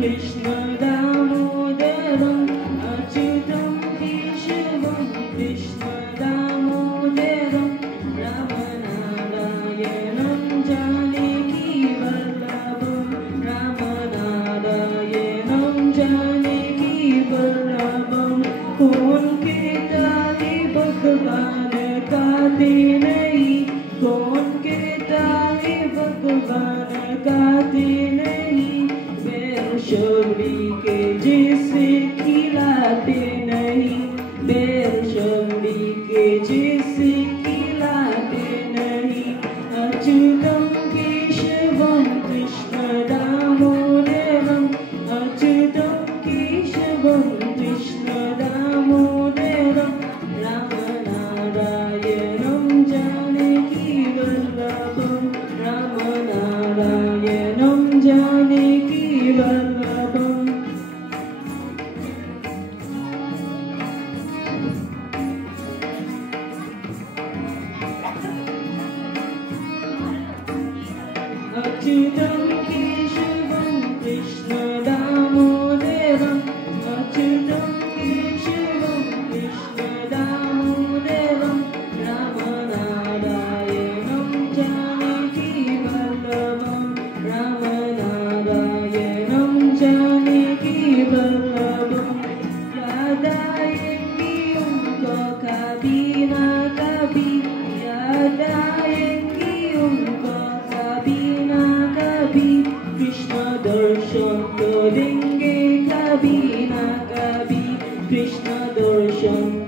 कृष्ण दामोदरम अच्युतम केशवम कृष्ण दामोदरम रामनारायणं जानकी वल्लभम रामनारायणं जानकी वल्लभम कौन कहता है भगवान गाते नहीं कौन कहता है भगवान गाते नहीं बेशर्मी के जैसे खिलाते नहीं बेशर्मी के जैसे खिलाते नहीं अच्युतम केशवम कृष्ण दामोदरम अच्युतम केशवम कृष्ण दामोदरम रामनारायणं जानकी वल्लभम रामनारायणं जानकी वल्लभम अच्युतम केशवम कृष्ण दामोदरम अच्युतम केशवम कृष्ण दामोदरम रामनारायणं जानकी वल्लभम रामनारायणं जानकी वल्लभम याद आएंगी उनको कभी ना कभी याद आएंगी उनको कभी ना कभी कृष्ण दर्शन तो देंगे कभी ना कभी कृष्ण दर्शन